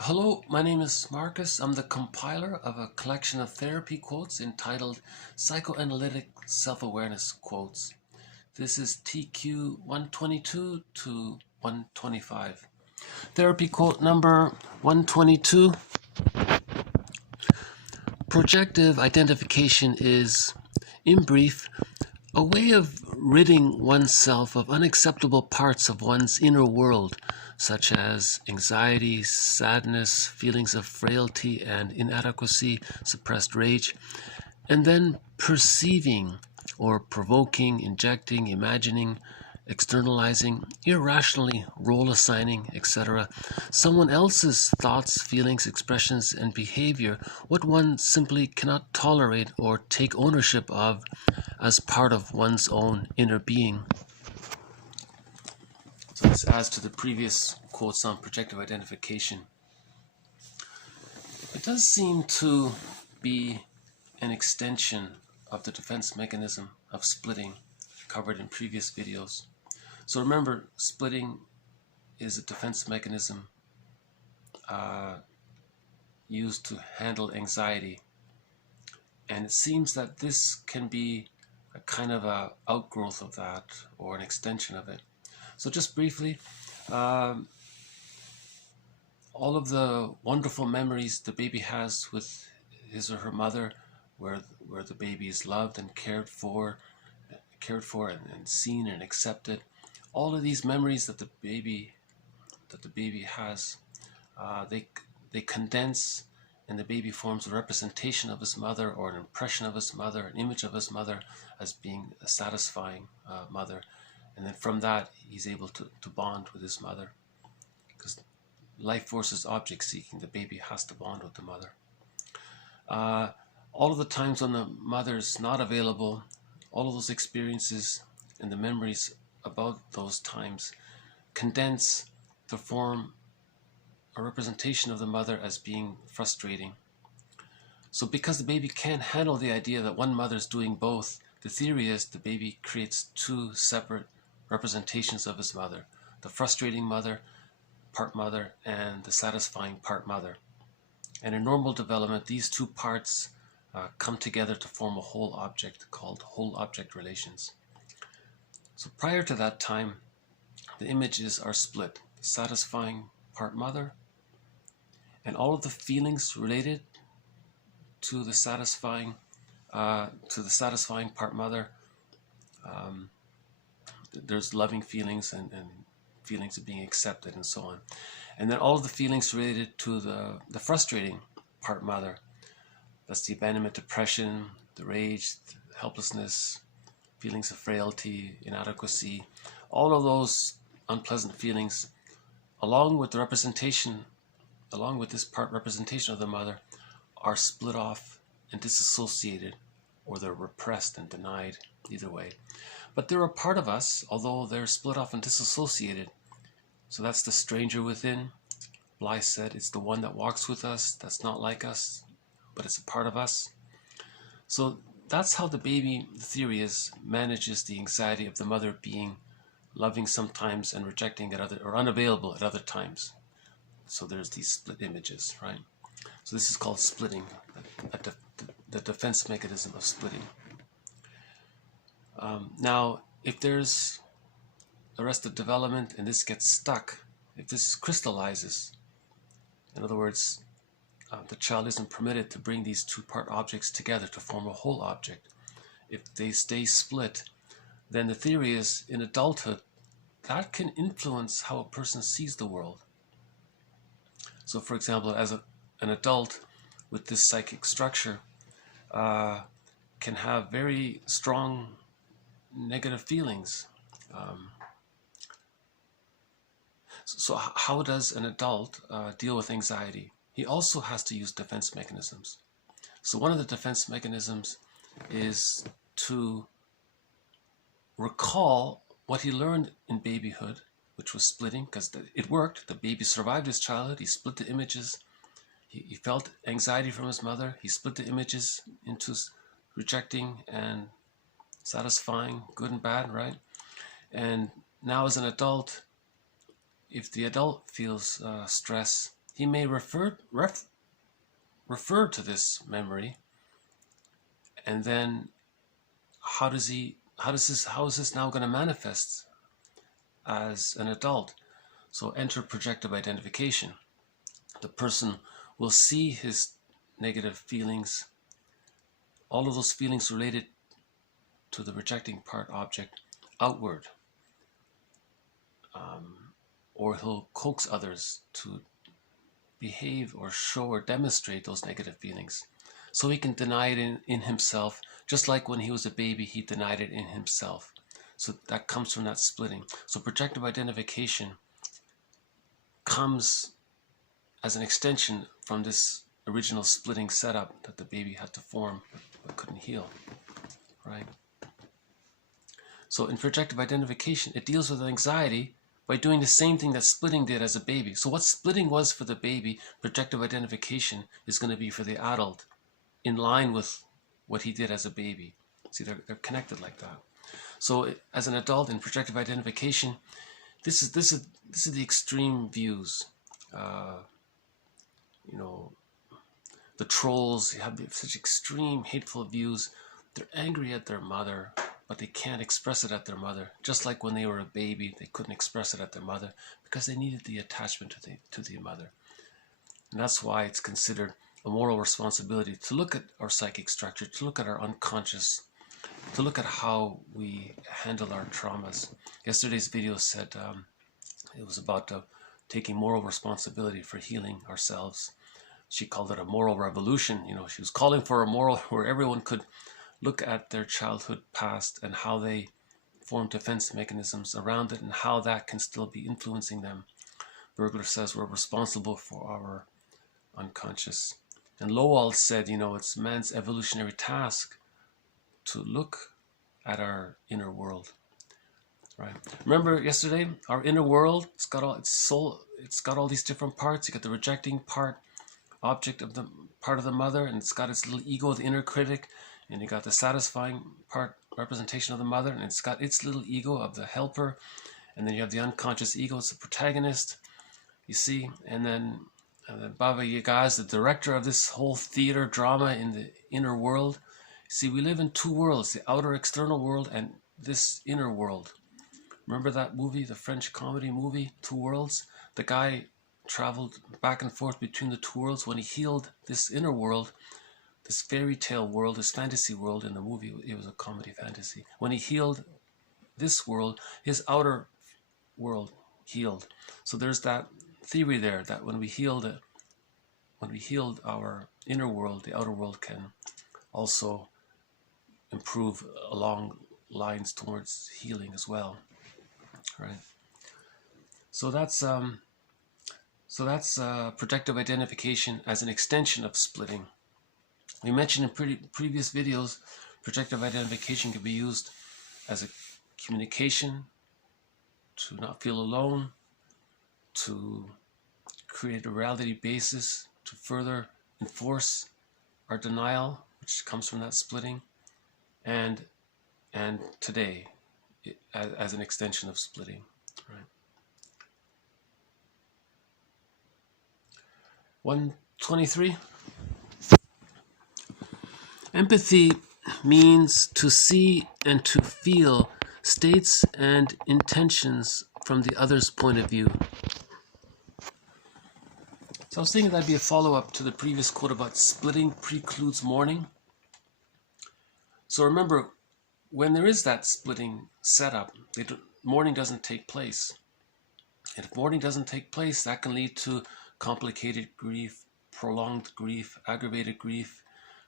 Hello, my name is Marcus. I'm the compiler of a collection of therapy quotes entitled Psychoanalytic Self-Awareness Quotes. This is TQ 122 to 125. Therapy quote number 122. Projective identification is, in brief, a way of ridding oneself of unacceptable parts of one's inner world, such as anxiety, sadness, feelings of frailty and inadequacy, suppressed rage, and then perceiving or provoking, injecting, imagining, externalizing, irrationally role assigning, etc., someone else's thoughts, feelings, expressions, and behavior, what one simply cannot tolerate or take ownership of as part of one's own inner being. So this adds to the previous quotes on projective identification. It does seem to be an extension of the defense mechanism of splitting covered in previous videos. So remember, splitting is a defense mechanism used to handle anxiety. And it seems that this can be a kind of a outgrowth of that or an extension of it. So just briefly, all of the wonderful memories the baby has with his or her mother, where the baby is loved and cared for and seen and accepted, all of these memories that the baby has, they condense, and the baby forms a representation of his mother, or an impression of his mother, an image of his mother as being a satisfying mother. And then from that, he's able to bond with his mother. Because life force is object seeking, the baby has to bond with the mother. All of the times when the mother's not available, all of those experiences and the memories about those times condense to form a representation of the mother as being frustrating. So because the baby can't handle the idea that one mother's doing both, the theory is the baby creates two separate representations of his mother: the frustrating mother, part mother, and the satisfying part mother. And in normal development, these two parts come together to form a whole object called whole object relations. So prior to that time, the images are split: the satisfying part mother and all of the feelings related to the satisfying part mother. There's loving feelings and feelings of being accepted and so on. And then all of the feelings related to the frustrating part mother. That's the abandonment, depression, the rage, the helplessness, feelings of frailty, inadequacy. All of those unpleasant feelings, along with this part representation of the mother, are split off and disassociated, or they're repressed and denied, either way. But they're a part of us, although they're split off and disassociated. So that's the stranger within. Bly said, it's the one that walks with us, that's not like us, but it's a part of us. So that's how the baby, the theory is, manages the anxiety of the mother being loving sometimes and rejecting at other, or unavailable at other times. So there's these split images, right? So this is called splitting, the defense mechanism of splitting. Now, if there's arrested development and this gets stuck, if this crystallizes, in other words, the child isn't permitted to bring these two-part objects together to form a whole object. If they stay split, then the theory is, in adulthood, that can influence how a person sees the world. So, for example, as an adult with this psychic structure can have very strong negative feelings. So how does an adult deal with anxiety? He also has to use defense mechanisms. So one of the defense mechanisms is to recall what he learned in babyhood, which was splitting, because it worked. The baby survived his childhood. He split the images. He felt anxiety from his mother. He split the images into rejecting and satisfying, good and bad, right? And now as an adult, if the adult feels stress, he may refer to this memory, and then how is this now going to manifest as an adult? So enter projective identification. The person will see his negative feelings, all of those feelings related to the rejecting part object, outward. Or he'll coax others to behave or show or demonstrate those negative feelings. So he can deny it in himself, just like when he was a baby, he denied it in himself. So that comes from that splitting. So projective identification comes as an extension from this original splitting setup that the baby had to form but couldn't heal, right? So in projective identification, it deals with anxiety by doing the same thing that splitting did as a baby. So what splitting was for the baby, projective identification is going to be for the adult, in line with what he did as a baby. See, they're connected like that. So as an adult in projective identification, this is the extreme views. The trolls have such extreme hateful views. They're angry at their mother, but they can't express it at their mother. Just like when they were a baby, they couldn't express it at their mother because they needed the attachment to the mother. And that's why it's considered a moral responsibility to look at our psychic structure, to look at our unconscious, to look at how we handle our traumas. Yesterday's video said it was about taking moral responsibility for healing ourselves. She called it a moral revolution. She was calling for a moral where everyone could look at their childhood past and how they formed defense mechanisms around it and how that can still be influencing them. Bergler says we're responsible for our unconscious. And Lowell said, it's man's evolutionary task to look at our inner world. Right. Remember yesterday, our inner world, it's got all these different parts. You got the rejecting part, object of the part of the mother, and it's got its little ego, the inner critic. And you got the satisfying part, representation of the mother, and it's got its little ego of the helper. And then you have the unconscious ego, it's the protagonist, you see. And then Baba Yaga is the director of this whole theater drama in the inner world. See, we live in two worlds, the outer external world and this inner world. Remember that movie, the French comedy movie, Two Worlds? The guy traveled back and forth between the two worlds. When he healed this inner world, this fairy tale world, this fantasy world in the movie, it was a comedy fantasy. When he healed this world, his outer world healed. So there's that theory there that when we healed our inner world, the outer world can also improve along lines towards healing as well, right? So that's projective identification as an extension of splitting. We mentioned in previous videos, projective identification can be used as a communication, to not feel alone, to create a reality basis, to further enforce our denial, which comes from that splitting, and today as an extension of splitting. Right. 123. Empathy means to see and to feel states and intentions from the other's point of view. So I was thinking that'd be a follow-up to the previous quote about splitting precludes mourning. So remember, when there is that splitting setup, mourning doesn't take place. And if mourning doesn't take place, that can lead to complicated grief, prolonged grief, aggravated grief,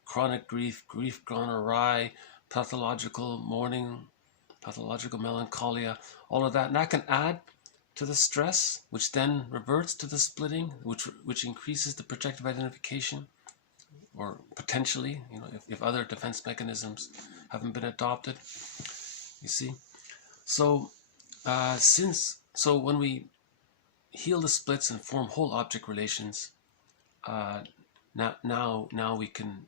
chronic grief, grief gone awry, pathological mourning, pathological melancholia, all of that. And that can add to the stress, which then reverts to the splitting, which increases the projective identification, or potentially, if other defense mechanisms haven't been adopted, you see. So when we heal the splits and form whole object relations, now we can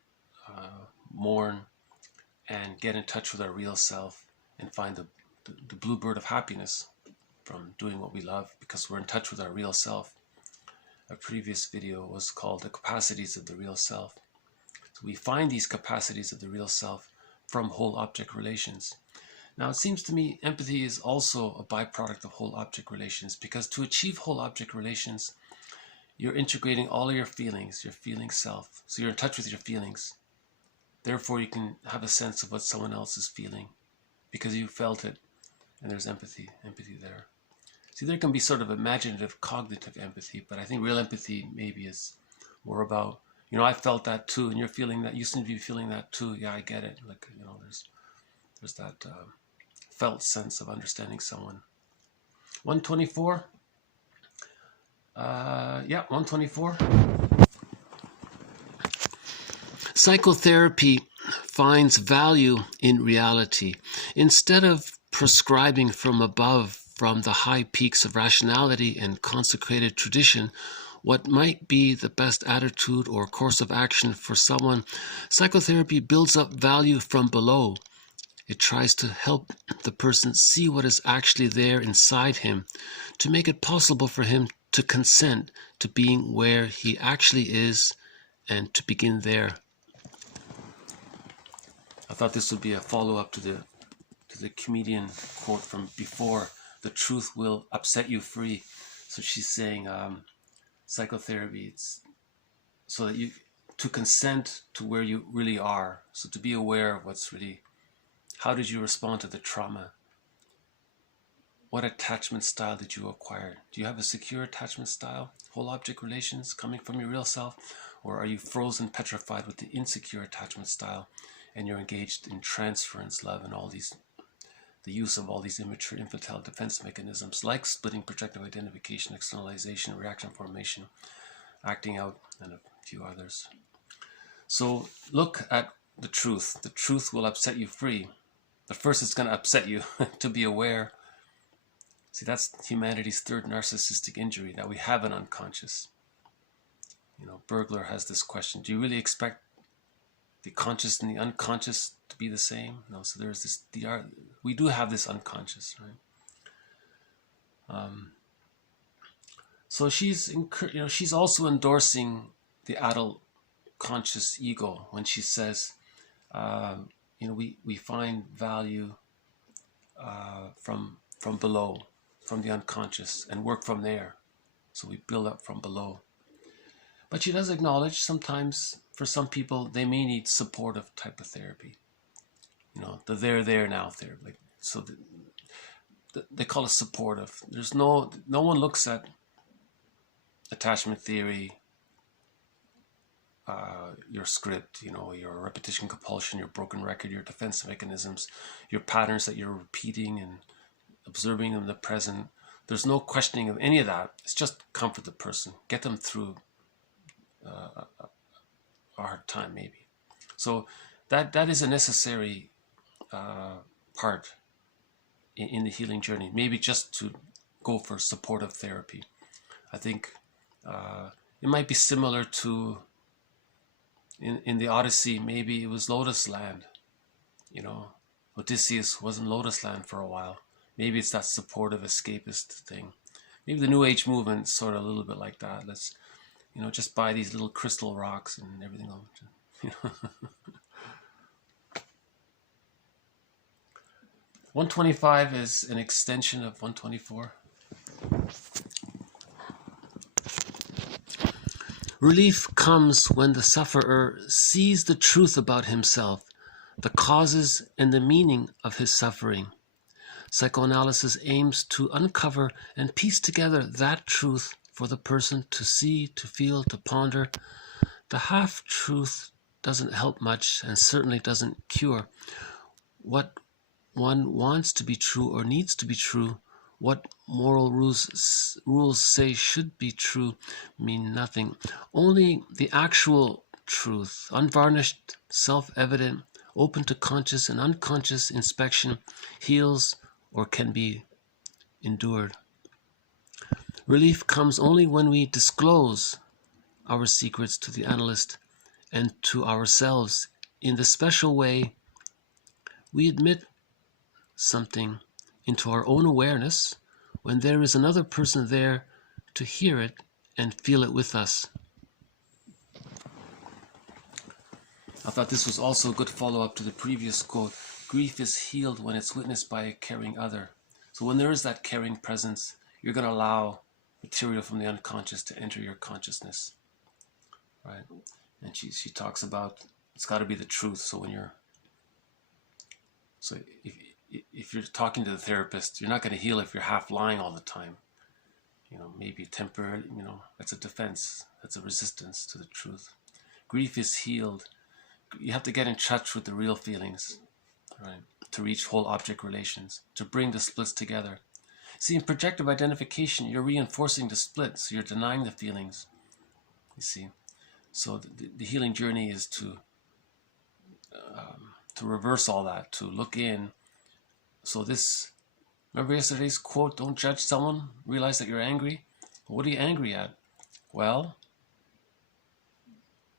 mourn and get in touch with our real self and find the bluebird of happiness from doing what we love, because we're in touch with our real self. a previous video was called The Capacities of the Real Self. So we find these capacities of the real self from whole object relations. Now it seems to me empathy is also a byproduct of whole object relations, because to achieve whole object relations, you're integrating all of your feelings, your feeling self. So you're in touch with your feelings. Therefore, you can have a sense of what someone else is feeling because you felt it, and there's empathy there. See, there can be sort of imaginative, cognitive empathy, but I think real empathy maybe is more about, you know, I felt that too, and you're feeling that, you seem to be feeling that too. Yeah, I get it. Like, you know, there's that felt sense of understanding someone. 124. 124. Psychotherapy finds value in reality. Instead of prescribing from above, from the high peaks of rationality and consecrated tradition, what might be the best attitude or course of action for someone, psychotherapy builds up value from below. It tries to help the person see what is actually there inside him, to make it possible for him to consent to being where he actually is and to begin there. I thought this would be a follow-up to the comedian quote from before, "The truth will upset you free." So she's saying psychotherapy, it's so that you to consent to where you really are. So to be aware of what's really, how did you respond to the trauma? What attachment style did you acquire? Do you have a secure attachment style, whole object relations coming from your real self? Or are you frozen, petrified with the insecure attachment style, and you're engaged in transference, love, and all these, the use of all these immature, infantile defense mechanisms like splitting, projective identification, externalization, reaction formation, acting out, and a few others. So look at the truth. The truth will upset you free. But first it's going to upset you to be aware. See, that's humanity's third narcissistic injury, that we have an unconscious. You know, Bergler has this question: do you really expect the conscious and the unconscious to be the same? No. So there's this. We do have this unconscious, right? So she's also endorsing the adult conscious ego when she says, we find value from below, from the unconscious, and work from there. So we build up from below. But she does acknowledge sometimes for some people they may need supportive type of therapy. You know, the there now therapy. Like, so they call it supportive. There's no one looks at attachment theory, your script, your repetition compulsion, your broken record, your defense mechanisms, your patterns that you're repeating and observing them in the present. There's no questioning of any of that. It's just comfort the person, get them through a hard time maybe. So that is a necessary part in the healing journey, maybe just to go for supportive therapy. I think it might be similar to in the Odyssey, maybe it was Lotus Land. Odysseus was in Lotus Land for a while. Maybe it's that supportive escapist thing. Maybe the New Age movement is sort of a little bit like that. Let's, just buy these little crystal rocks and everything. 125 is an extension of 124. Relief comes when the sufferer sees the truth about himself, the causes and the meaning of his suffering. Psychoanalysis aims to uncover and piece together that truth for the person to see, to feel, to ponder. The half-truth doesn't help much and certainly doesn't cure. What one wants to be true or needs to be true, what moral rules say should be true, mean nothing. Only the actual truth, unvarnished, self-evident, open to conscious and unconscious inspection, heals or can be endured. Relief comes only when we disclose our secrets to the analyst and to ourselves in the special way we admit something into our own awareness when there is another person there to hear it and feel it with us. I thought this was also a good follow-up to the previous quote. Grief is healed when it's witnessed by a caring other. So when there is that caring presence, you're going to allow material from the unconscious to enter your consciousness, right? And she talks about it's got to be the truth. So if you're talking to the therapist, you're not going to heal if you're half lying all the time. Maybe temporary. That's a defense. That's a resistance to the truth. Grief is healed. You have to get in touch with the real feelings, right? To reach whole object relations, to bring the splits together. See, in projective identification, you're reinforcing the split, so you're denying the feelings. You see, so the healing journey is to reverse all that, to look in. So remember yesterday's quote, don't judge someone, realize that you're angry. What are you angry at? Well,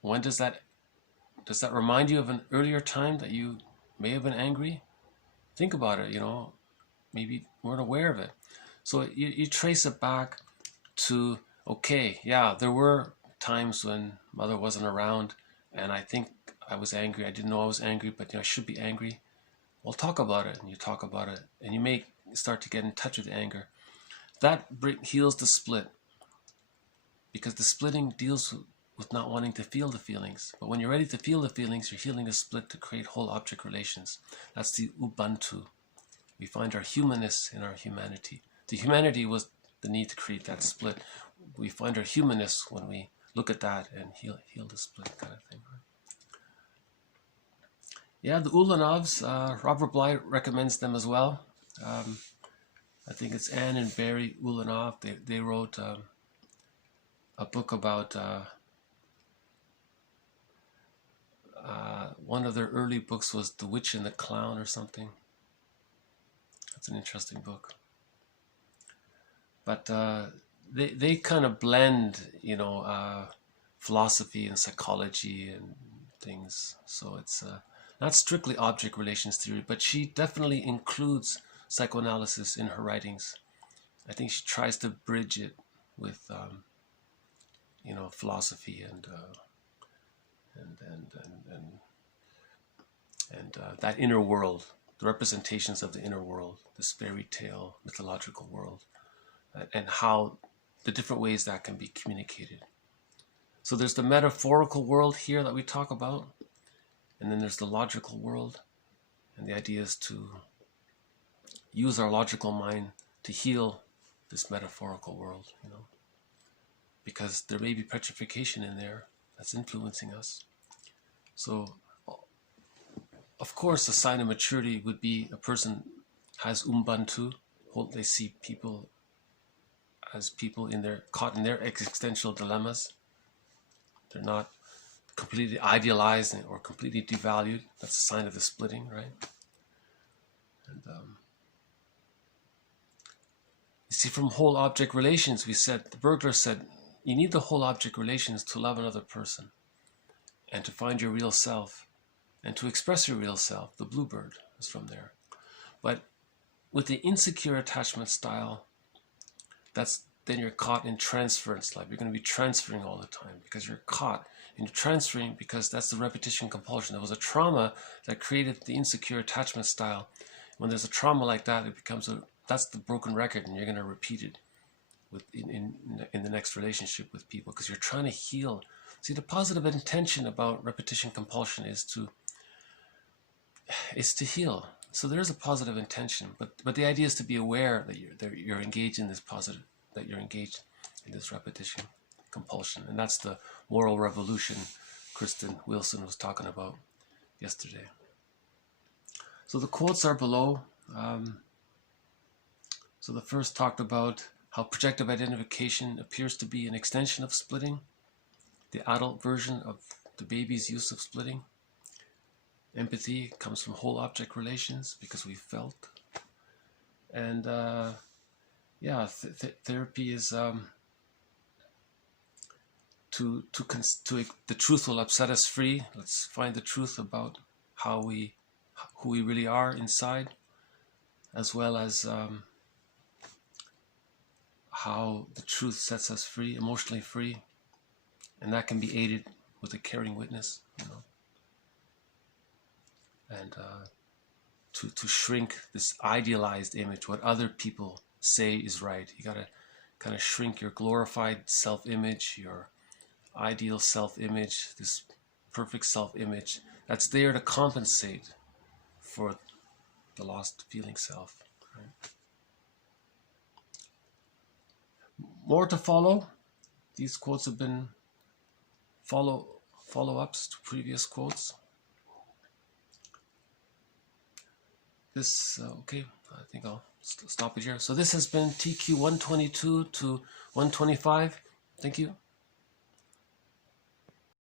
when does that remind you of an earlier time that you may have been angry? Think about it, maybe you weren't aware of it. So you trace it back to, okay, yeah, there were times when mother wasn't around and I think I was angry. I didn't know I was angry, but I should be angry. Well, talk about it, and you talk about it, and you may start to get in touch with the anger. That heals the split, because the splitting deals with not wanting to feel the feelings. But when you're ready to feel the feelings, you're healing the split to create whole object relations. That's the Ubuntu. We find our humanness in our humanity. The humanity was the need to create that split. We find our humanness when we look at that and heal the split, kind of thing. Yeah, the Ulanovs, Robert Bly recommends them as well. I think it's Anne and Barry Ulanov. They wrote a book about one of their early books was The Witch and the Clown or something. That's an interesting book. But they kind of blend, philosophy and psychology and things. So it's not strictly object relations theory, but she definitely includes psychoanalysis in her writings. I think she tries to bridge it with, philosophy and that inner world, the representations of the inner world, this fairy tale, mythological world, and how the different ways that can be communicated. So there's the metaphorical world here that we talk about, and then there's the logical world, and the idea is to use our logical mind to heal this metaphorical world, because there may be petrification in there that's influencing us. So, of course, a sign of maturity would be a person has Ubuntu. They see people as people caught in their existential dilemmas. They're not completely idealized or completely devalued. That's a sign of the splitting, right? And you see, from whole object relations, the burglar said, you need the whole object relations to love another person and to find your real self and to express your real self. The bluebird is from there. But with the insecure attachment style, then you're caught in transference life. You're going to be transferring all the time because you're caught in transferring, because that's the repetition compulsion. There was a trauma that created the insecure attachment style. When there's a trauma like that, that's the broken record, and you're going to repeat it in the next relationship with people, because you're trying to heal. See, the positive intention about repetition compulsion is to heal. So there is a positive intention, but the idea is to be aware that you're engaged in this positive, that you're engaged in this repetition compulsion. And that's the moral revolution Kristen Wilson was talking about yesterday. So the quotes are below. So the first talked about how projective identification appears to be an extension of splitting, the adult version of the baby's use of splitting. Empathy comes from whole object relations because we felt. And therapy is the truth will upset us free. Let's find the truth about who we really are inside, as well as how the truth sets us free, emotionally free, and that can be aided with a caring witness, you know, and to shrink this idealized image, what other people say is right. You gotta kind of shrink your glorified self-image, your ideal self-image, this perfect self-image that's there to compensate for the lost feeling self. Right? More to follow. These quotes have been follow-ups to previous quotes. This, okay, I think I'll stop it here. So this has been TQ 122 to 125. Thank you.